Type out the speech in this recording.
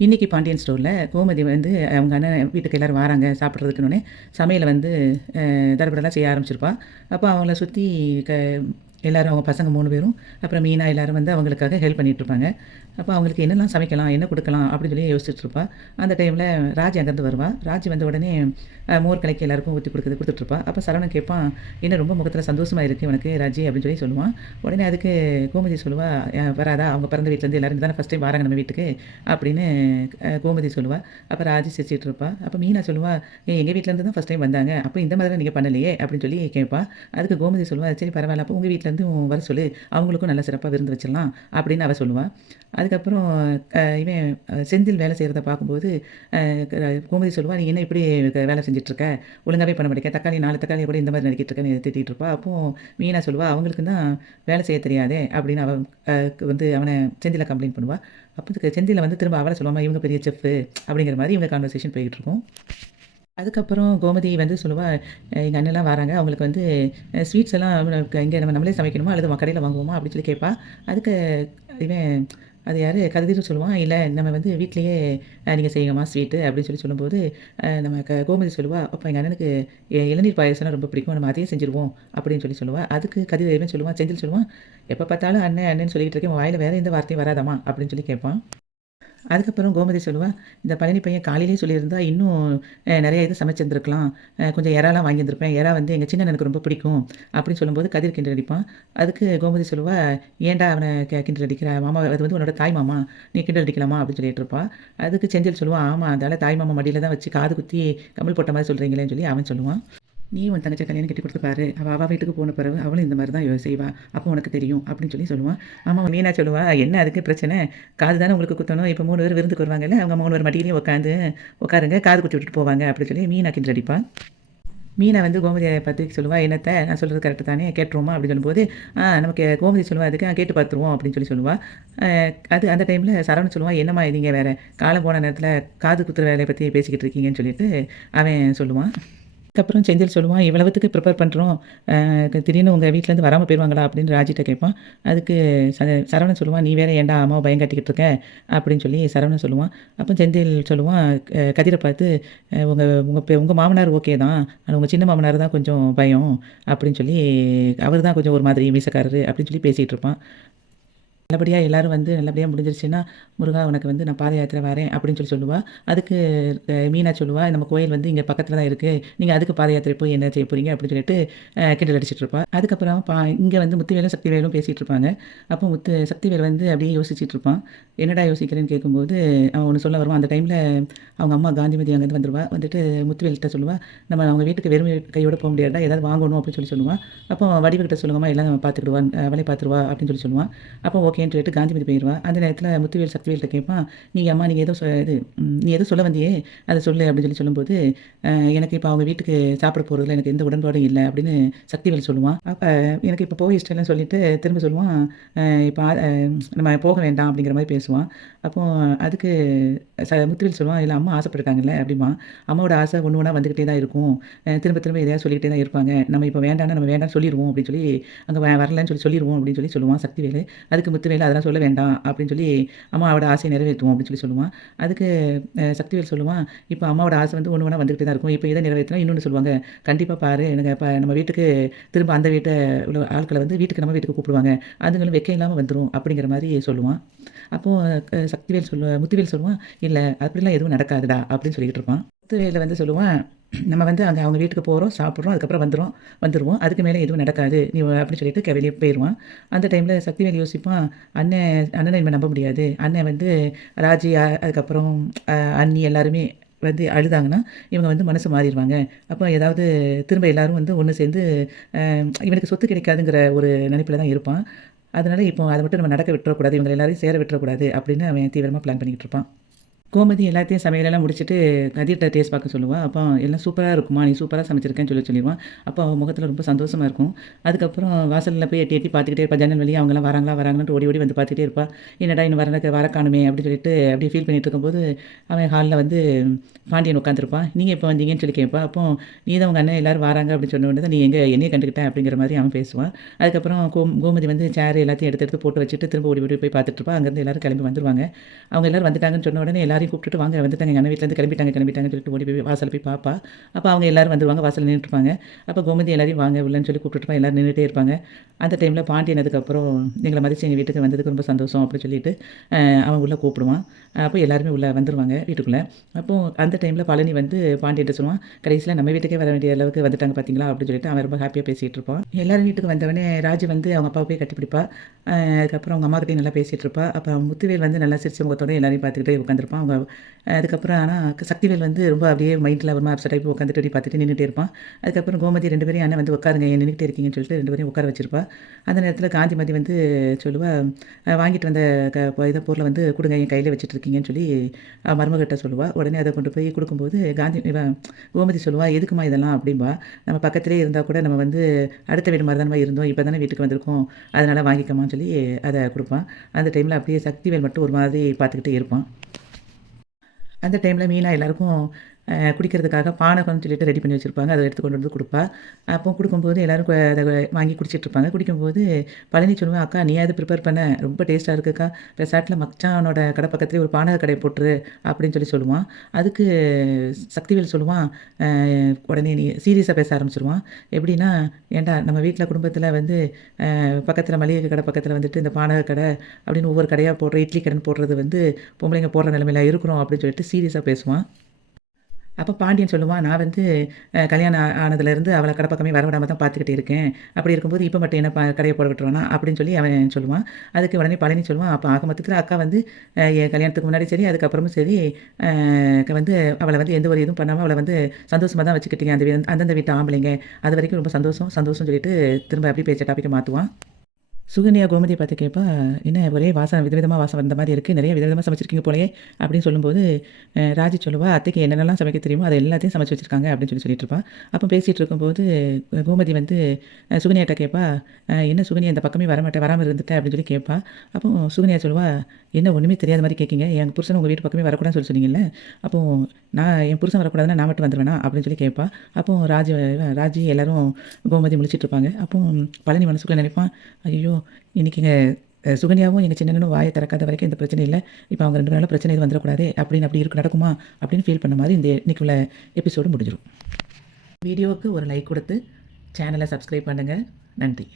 இன்னைக்கு பாண்டியன் ஸ்டோரில் கோமதி வந்து அவங்க அண்ணன் வீட்டுக்கு எல்லோரும் வராங்க சாப்பிட்றதுக்குன்னொன்னே சமையலை வந்து தடபடலாம் செய்ய ஆரம்பிச்சிருப்பா. அப்போ அவங்கள சுற்றி எல்லோரும் அவங்க பசங்க 3 பேரும் அப்புறம் மீனா எல்லோரும் வந்து அவங்களுக்காக ஹெல்ப் பண்ணிகிட்ருப்பாங்க. அப்போ அவங்களுக்கு என்னெல்லாம் சமைக்கலாம், என்ன கொடுக்கலாம் அப்படின்னு சொல்லி யோசிச்சுட்டு இருப்பா. அந்த டைமில் ராஜி அங்கேருந்து வருவா. ராஜி வந்த உடனே மோர் கலக்கி எல்லாருக்கும் ஊற்றி கொடுத்துட்ருப்பா. அப்போ சரவணன் கேட்பான், என்ன ரொம்ப முகத்தில் சந்தோஷமாக இருக்குது உனக்கு ராஜி அப்படின்னு சொல்லி சொல்லுவான். உடனே அதுக்கு கோமதி சொல்லுவா, வராதா அவங்க பிறந்த வீட்டிலேருந்து எல்லோரும் தானே ஃபஸ்ட் டைம் வராங்க நம்ம வீட்டுக்கு அப்படின்னு கோமதி சொல்லுவா. அப்போ ராஜி சிரிச்சிட்டு இருப்பா. அப்போ மீனா சொல்லுவா, எங்கள் வீட்டிலேருந்து தான் ஃபஸ்ட் டைம் வந்தாங்க, அப்போ இந்த மாதிரி நீங்கள் பண்ணலையே அப்படின்னு சொல்லி கேட்பா. அதுக்கு கோமதி சொல்லுவா, சரி பரவாயில்ல, அப்போ உங்கள் வீட்டிலேருந்து வர சொல்லு, அவங்களுக்கும் நல்ல சிறப்பாக விருந்து வச்சிடலாம் அப்படின்னு அவள் சொல்லுவாள். அதுக்கப்புறம் இவன் செந்தில் வேலை செய்கிறத பார்க்கும்போது கோமதி சொல்லுவா, நீ என்ன இப்படி வேலை செஞ்சிட்ருக்க, ஒழுங்காகவே பண்ண மாட்டேங்க, தக்காளி 4 தக்காளியை கூட இந்த மாதிரி நறுக்கிட்டு இருக்கேன்னு திட்டிகிட்டு இருப்பா. அப்போது மீனா சொல்லுவா, அவங்களுக்கு தான் வேலை செய்ய தெரியாதே அப்படின்னு அவன் வந்து அவனை செந்தில கம்ப்ளைண்ட் பண்ணுவாள். அப்போ செந்தில வந்து திரும்ப அவளை சொல்லுவாமா, இவங்க பெரிய செஃப்பு அப்படிங்கிற மாதிரி இவங்க கான்வர்சேஷன் போய்கிட்டு இருக்கும். அதுக்கப்புறம் கோமதி வந்து சொல்லுவா, எங்கள் அண்ணன்லாம் வராங்க, அவங்களுக்கு வந்து ஸ்வீட்ஸ் எல்லாம் இங்கே நம்மளே சமைக்கணுமா அல்லது கடையில் வாங்குவோமா அப்படின்னு சொல்லி கேட்பா. அதுக்கு இவன் அது யார் கதிர் சொல்லுவான், இல்லை நம்ம வந்து வீட்லேயே நீங்கள் செய்யுங்கம்மா ஸ்வீட்டு அப்படின்னு சொல்லி சொல்லும்போது நம்ம கோமதி சொல்லுவா, அப்போ எங்கள் அண்ணனுக்கு இளநீர் பாயசம்லாம் ரொம்ப பிடிக்கும், நம்ம அதையே செஞ்சுருவோம் அப்படின்னு சொல்லி சொல்லுவாள். அதுக்கு கதிர் இவன் சொல்லுவான், செந்தில் சொல்லுவான், எப்போ பார்த்தாலும் அண்ணன் அண்ணன்னு சொல்லிட்டு இருக்கேன், வாயில் வேறு எந்த வார்த்தையும் வராதாமா அப்படின்னு சொல்லி கேட்பான். அதுக்கப்புறம் கோமதி சொல்லுவா, இந்த பழனி பையன் காலையிலேயே சொல்லியிருந்தா இன்னும் நிறைய இது சமைச்சிருந்துருக்கலாம், கொஞ்சம் இறாலாம் வாங்கியிருந்திருப்பேன், இறா வந்து எங்கள் சின்ன எனக்கு ரொம்ப பிடிக்கும் அப்படின்னு சொல்லும்போது கதிர் கிண்டல் அடிப்பான். அதுக்கு கோமதி சொல்லுவா, ஏன்டா அவனை கிண்டல் அடிக்கிற, மாமா அது வந்து உன்னோட தாய் மாமா, நீ கிண்டல் அடிக்கலாமா அப்படின்னு சொல்லிட்டு இருப்பா. அதுக்கு செந்தில் சொல்லுவான், ஆமாம் அதனால் தாய் மாமா மடியில் தான் வச்சு காது குத்தி கமல் போட்ட மாதிரி சொல்கிறீங்களேன்னு சொல்லி அவன் சொல்லுவான். நீ உன் தங்கச்சி கல்யாணம் கட்டி கொடுத்து பாரு, அவள் வீட்டுக்கு போன பிறகு அவளும் இந்த மாதிரி தான் செய்வா, அப்போ உனக்கு தெரியும் அப்படின்னு சொல்லி சொல்லுவான். ஆமாம் மீனா சொல்லுவா, என்ன அதுக்கு பிரச்சனை, காது தானே உங்களுக்கு குத்தணும், இப்போ 3 பேர் விருந்துக்கு வருவாங்கல்ல, அவங்க 3 பேர் மடியிலையும் உட்காருங்க, காது குத்தி விட்டுட்டு போவாங்க அப்படின்னு சொல்லி மீனா கிண்டல் அடிப்பா. மீனை வந்து கோமதியை பற்றி சொல்லுவா, என்னத்தை நான் சொல்கிறது கரெக்டு தானே கேட்டுருவோமா அப்படின்னு சொல்லும்போது, நமக்கு கோமதி சொல்லுவா, அதுக்கு கேட்டு பார்த்துருவோம் அப்படின்னு சொல்லி சொல்லுவாள். அது அந்த டைமில் சரவணன் சொல்லுவான், என்னம்மா நீங்கள் வேறு காலம் போன நேரத்தில் காது குத்துற வேலையை பற்றி பேசிக்கிட்டு இருக்கீங்கன்னு சொல்லிட்டு அவன் சொல்லுவான். அதுக்கப்புறம் செந்தில் சொல்லுவான், இவ்வளவுத்துக்கு ப்ரிப்பேர் பண்ணுறோம், திடீர்னு உங்கள் வீட்டிலேருந்து வராமல் போயிடுவாங்களா அப்படின்னு ராஜிட்ட கேட்பான். அதுக்கு சரவணன் சொல்லுவான், நீ வேறு ஏன்டா அம்மாவை பயம் காட்டிக்கிட்டு இருக்க அப்படின்னு சொல்லி சரவணன் சொல்லுவான். அப்போ செந்தில் சொல்லுவான் கதிரை பார்த்து, உங்கள் மாமனார் ஓகே தான், ஆனால் உங்கள் சின்ன மாமனார் தான் கொஞ்சம் பயம் அப்படின்னு சொல்லி, அவர் தான் கொஞ்சம் ஒரு மாதிரி மீசக்காரரு அப்படின்னு சொல்லி பேசிகிட்டு இருப்பான். நல்லபடியாக எல்லோரும் வந்து நல்லபடியாக முடிஞ்சிருச்சுன்னா, முருகா உனக்கு வந்து நான் பாத யாத்திரை வரேன் அப்படின்னு சொல்லி சொல்லுவாள். அதுக்கு மீனா சொல்லுவா, நம்ம கோயில் வந்து இங்கே பக்கத்தில் தான் இருக்குது, நீங்கள் அதுக்கு பாத யாத்திரை போய் என்ன செய்ய போகிறீங்க அப்படின்னு சொல்லிட்டு கிண்டல் அடிச்சிட்டு இருப்பா. அதுக்கப்புறம் இங்கே வந்து முத்துவேலும் சக்திவேலும் பேசிகிட்டு இருப்பாங்க. அப்போ சக்திவேல் வந்து அப்படியே யோசிச்சுட்டு இருப்பான். என்னடா யோசிக்கிறேன்னு கேட்கும்போது அவன் ஒன்று சொல்ல வருவான். அந்த டைமில் அவங்க அம்மா காந்திமதி அங்கேருந்து வந்துடுவா. வந்துட்டு முத்துவேல்கிட்ட சொல்லுவாள், நம்ம அவங்க வீட்டுக்கு வெறும் கையோட போக முடியாதா, ஏதாவது வாங்கணும் அப்படின்னு சொல்லி சொல்லுவாள். அப்போ வடிவுகிட்ட சொல்லுங்கம்மா, எல்லாம் நம்ம பார்த்துக்கிடுவான், அவளே பார்த்துருவா அப்படின்னு சொல்லி சொல்லுவான். அப்போ ஓகேன்னு சொல்லிட்டு காந்திமதி போயிடுவா. அந்த நேரத்தில் முத்துவேல் சக்திவேல்கிட்ட கேட்பான், நீங்கள் அம்மா நீங்கள் நீ ஏதோ சொல்ல வந்தியே அதை சொல்லு அப்படின்னு சொல்லும்போது, எனக்கு இப்போ அவங்க வீட்டுக்கு சாப்பிட போகிறதுல எனக்கு எந்த உடன்பாடும் இல்லை அப்படின்னு சக்திவேல் சொல்லுவான். அப்போ எனக்கு இப்போ போக இஷ்டம் இல்லைன்னு சொல்லிட்டு திரும்ப சொல்லுவான், இப்போ நம்ம போக வேண்டாம் அப்படிங்கிற மாதிரி பேசுவான். அப்போது அதுக்கு முத்துவேல் சொல்லுவான், இல்லை அம்மா ஆசைப்பட்டிருக்காங்கல்ல அப்படிமா, அம்மாவோட ஆசை ஒன்று ஒன்றா வந்துக்கிட்டே தான் இருக்கும், திரும்ப திரும்ப எதையாவது சொல்லிக்கிட்டே தான் இருப்பாங்க, நம்ம இப்போ வேண்டாம்னா நம்ம வேண்டாம்னு சொல்லிடுவோம் அப்படின்னு சொல்லி, அங்கே வரலன்னு சொல்லிடுவோம் அப்படின்னு சொல்லுவான் சக்திவேல். அதுக்கு முத்துவேல் அதெல்லாம் சொல்ல வேண்டாம் அப்படின்னு சொல்லி, அம்மாவோட ஆசையை நிறைவேற்றுவோம் அப்படின்னு சொல்லுவான். அதுக்கு சக்திவேல் சொல்லுவான், இப்போ அம்மாவோட ஆசை வந்து ஒன்று ஒன்றா வந்துக்கிட்டே தான் இருக்கும், இப்போ இதை நிறைவேற்றினா இன்னொன்று சொல்லுவாங்க, கண்டிப்பாக பாரு எனக்கு இப்போ நம்ம வீட்டுக்கு திரும்ப அந்த வீட்டை உள்ள ஆட்களை வந்து நம்ம வீட்டுக்கு கூப்பிடுவாங்க, அதுங்களும் வெக்கம் இல்லாமல் வந்துடும் அப்படிங்கிற மாதிரி சொல்லுவான். அப்போது முத்துவேல் சொல்லுவான், இல்லை அப்படிலாம் எதுவும் நடக்காதுடா அப்படின்னு சொல்லிக்கிட்டு இருப்பான். முத்துவேல் வந்து சொல்லுவான், நம்ம வந்து அங்கே அவங்க வீட்டுக்கு போகிறோம், சாப்பிட்றோம், அதுக்கப்புறம் வந்துடுவோம், அதுக்கு மேலே எதுவும் நடக்காது நீ அப்படின்னு சொல்லிட்டு வெளியே போயிடுவான். அந்த டைமில் சக்திவேல் யோசிப்பான், அண்ணனை இனிமேல் நம்ப முடியாது, அண்ணன் வந்து ராஜி அதுக்கப்புறம் அண்ணி எல்லாருமே வந்து அழுதாங்கன்னா இவங்க வந்து மனசு மாறிடுவாங்க, அப்போ ஏதாவது திரும்ப எல்லாரும் வந்து ஒன்று சேர்ந்து இவனுக்கு சொத்து கிடைக்காதுங்கிற ஒரு நினைப்பில் தான் இருப்பான். அதனால் இப்போ அதை மட்டும் நம்ம நடக்க விட்டுறக்கூடாது, இவங்க எல்லாரையும் சேர விட்டுறக்கூடாது அப்படின்னு அவன் தீவிரமாக பிளான் பண்ணிக்கிட்டு இருப்பான். கோமதி எல்லாத்தையும் சமையலெல்லாம் முடிச்சுட்டு கதிர்கிட்ட டேஸ்ட் பார்க்க சொல்லுவாள். அப்போ எல்லாம் சூப்பராக இருக்குமா, நீ சூப்பராக சமைச்சிருக்கேன்னு சொல்லிடுவான். அப்போ அவன் முகத்தில் ரொம்ப சந்தோஷமாக இருக்கும். அதுக்கப்புறம் வாசலில் போய் எட்டி எட்டி பார்த்துக்கிட்டே இருப்பா, ஜன்னல் வழியாக அவங்களாம் வராங்களான்ட்டு ஓடி ஓடி வந்து பார்த்துட்டே இருப்பா. என்னடா இன்னும் வர காணுமே அப்படின்னு சொல்லிட்டு அப்படியே ஃபீல் பண்ணிட்டு இருக்கும்போது அவன் ஹாலில் வந்து பாண்டியன் உட்காந்துருப்பான். நீங்கள் எப்போ வந்தீங்கன்னு சொல்லி கேட்பா. அப்போ நீ தான் உங்கள் அண்ணன் எல்லோரும் வராங்க அப்படின்னு சொன்ன உடனே தான் நீ எங்கே என்னையே கண்டுக்கிட்டேன் அப்படிங்கிற மாதிரி அவன் பேசுவான். அதுக்கப்புறம் கோமதி வந்து சேர் எல்லாத்தையும் எடுத்து போட்டு வச்சுட்டு திரும்ப ஓடி ஓடி போய் பார்த்துட்டு இருப்பா. அங்கேருந்து எல்லோரும் கிளம்பி வந்துடுவாங்க. அவங்க எல்லோரும் வந்துட்டாங்கன்னு சொன்ன உடனே எல்லாரும் எல்லாரையும் கூப்பிட்டுட்டு வாங்க வந்துட்டாங்க எங்கள் அண்ணன் வீட்டிலேருந்து கிளம்பிட்டாங்கன்னு சொல்லிட்டு ஓடி போய் வாசலில் போய் பார்ப்பா. அப்போ அவங்க எல்லோரும் வந்துருவாங்க, வாசலில் நின்றுட்டுருப்பாங்க. அப்போ கோமதி எல்லாரையும் வாங்க உள்ளன்னு சொல்லி கூப்பிட்டுருப்பா. எல்லோரும் நின்றுட்டே இருப்பாங்க. அந்த டைமில் பாண்டியன் அதுக்கப்புறம் எங்களை மதித்து எங்கள் வீட்டுக்கு வந்ததுக்கு ரொம்ப சந்தோஷம் அப்படின்னு சொல்லிட்டு அவன் உள்ளே கூப்பிடுவான். அப்போ எல்லாருமே உள்ளே வந்துருவாங்க வீட்டுக்குள்ளே. அப்போது அந்த டைமில் பழனி வந்து பாண்டியன்ட்ட சொல்லுவான், கடைசியில் நம்ம வீட்டுக்கே வர வேண்டிய அளவுக்கு வந்துட்டாங்க பார்த்தீங்களா அப்படின்னு சொல்லிட்டு அவன் ரொம்ப ஹாப்பியாக பேசிகிட்டு இருப்பான். எல்லோரும் வீட்டுக்கு வந்தவொடனே ராஜி வந்து அவங்க அப்பாவை போய் கட்டிப்பிடிப்பா. அதுக்கப்புறம் அவங்க அம்மாக்கிட்டையும் நல்லா பேசிகிட்டு இருப்பா. அப்போ முத்துவேல் வந்து நல்லா சிரிச்ச முகத்தோடு எல்லாரையும் பார்த்துக்கிட்டே உட்காந்துருப்பான். அவங்க அதுக்கப்புறம் ஆனால் சக்திவேல் வந்து ரொம்ப அப்படியே மைண்டில் ஒரு மாதிரி அப்செட் ஆகி உட்காந்துட்டு பார்த்துட்டு நின்றுட்டே இருப்பான். அதுக்கப்புறம் கோமதி 2 பேரையும் அண்ணன் வந்து உட்காருங்க, ஏன் நின்றுட்டே இருக்கீங்கன்னு சொல்லிட்டு 2 பேரையும் உட்கார வச்சிருப்பா. அந்த நேரத்தில் காந்திமதி வந்து சொல்லுவா, வாங்கிட்டு வந்த இதை பொருளை வந்து கொடுங்க, என் கையில் வச்சுட்டு இருக்கீங்கன்னு சொல்லி மருமகிட்ட சொல்லுவாள். உடனே அதை கொண்டு போய் கொடுக்கும்போது கோமதி சொல்லுவா, எதுக்குமா இதெல்லாம் அப்படின்பா. நம்ம பக்கத்திலே இருந்தால் கூட நம்ம வந்து அடுத்த வீடு மாதிரி தானே இருந்தோம், இப்போ தானே வீட்டுக்கு வந்திருக்கோம், அதனால் வாங்கிக்கமான்னு சொல்லி அதை கொடுப்பான். அந்த டைமில் அப்படியே சக்திவேல் மட்டும் ஒரு மாதிரி பார்த்துக்கிட்டே இருப்பான். அந்த டைமில் மீனா எல்லாருக்கும் குடிக்கிறதுக்காக பானகம்னு சொல்லிட்டு ரெடி பண்ணி வச்சுருப்பாங்க. அதை எடுத்து கொண்டு வந்து கொடுப்பா. அப்போ கொடுக்கும்போது எல்லோரும் அதை வாங்கி குடிச்சிட்ருப்பாங்க. குடிக்கும்போது பழனி சொல்லுவேன், அக்கா நீ அது ப்ரிப்பேர் பண்ண, ரொம்ப டேஸ்ட்டாக இருக்குக்கா, பெசாட்டில் மச்சானோட கடை பக்கத்துலேயே ஒரு பானக கடையை போட்டுரு அப்படின்னு சொல்லி சொல்லுவான். அதுக்கு சக்திவேல் சொல்லுவான், உடனே நீ சீரியஸாக பேச ஆரம்பிச்சிருவான். எப்படின்னா, ஏன்டா நம்ம வீட்டில் குடும்பத்தில் வந்து பக்கத்தில் மளிகை கடை பக்கத்தில் வந்துட்டு இந்த பானக கடை அப்படின்னு ஒவ்வொரு கடையாக போடுற, இட்லி கடைன்னு போடுறது வந்து பொம்பளைங்க போடுற நிலைமையில இருக்கிறோம் அப்படின்னு சொல்லிட்டு சீரியஸாக பேசுவான். அப்போ பாண்டியன் சொல்லுவான், நான் வந்து கல்யாணம் ஆனதுலேருந்து அவளை கடை பக்கமே வரவிடாமல் தான் பார்த்துக்கிட்டே இருக்கேன். அப்படி இருக்கும்போது இப்போ மட்டும் என்ன கடையை போட விட்டுருவானா அப்படின்னு சொல்லி அவன் சொல்லுவான். அதுக்கு உடனே பழனி சொல்லுவான், அப்போ ஆக மொத்தத்தில் அக்கா வந்து என் கல்யாணத்துக்கு முன்னாடி சரி, அதுக்கப்புறமும் சரி, வந்து அவளை வந்து எந்த ஒரு இதுவும் பண்ணாமல் அவளை வந்து சந்தோஷமாக தான் வச்சுக்கிட்டீங்க, அந்தந்த வீட்டு ஆம்பளைங்க, அது வரைக்கும் ரொம்ப சந்தோஷம் சொல்லிட்டு திரும்ப அப்படி பேச்ச டாப்பிக்கை மாற்றுவான். சுகன்யா கோமதியை பார்த்து கேட்பா, என்ன ஒரே வாசம் விதவிதமாக வாசம் வந்த மாதிரி இருக்குது, நிறைய விதவிதமாக சமைச்சிருக்கீங்க போலயே அப்படின்னு சொல்லும்போது ராஜி சொல்லுவா, அத்தைக்கு என்னென்னலாம் சமைக்க தெரியுமோ அதை எல்லாத்தையும் சமைச்சு வச்சுருக்காங்க அப்படின்னு சொல்லிட்டு இருப்பா. அப்போ பேசிகிட்டு இருக்கும்போது கோமதி வந்து சுகன்யாட்ட கேட்பா, என்ன சுகன்யா இந்த பக்கமே வராமல் இருந்துட்டேன் அப்படின்னு சொல்லி கேட்பா. அப்போ சுகன்யா சொல்லுவா, என்ன ஒன்றுமே தெரியாத மாதிரி கேட்கிங்க, என் புருஷன் உங்கள் வீட்டு பக்கமே வரக்கூடாதுன்னு சொல்லி சொன்னீங்கல்ல, அப்போது நான் என் புருஷன் வரக்கூடாதுன்னா நான் மட்டும் வந்துடுவேனா அப்படின்னு சொல்லி கேட்பா. அப்போ ராஜி எல்லோரும் கோமதி முழிச்சிட்டு இருப்பாங்க. அப்போ பழனி மனசுக்குள்ளே நினைப்பான், ஐயோ இன்றைக்கி சுகன்யாவும் எங்கள் சின்னனும் வாயை திறக்காத வரைக்கும் இந்த பிரச்சனை இல்லை, இப்போ அவங்க 2 நாளும் பிரச்சனை எதுவும் வந்துடக்கூடாது அப்படின்னு நடக்குமா அப்படின்னு ஃபீல் பண்ண மாதிரி இந்த இன்றைக்குள்ள எபிசோடு முடிஞ்சிடும். வீடியோவுக்கு ஒரு லைக் கொடுத்து சேனலை சப்ஸ்கிரைப் பண்ணுங்கள். நன்றி.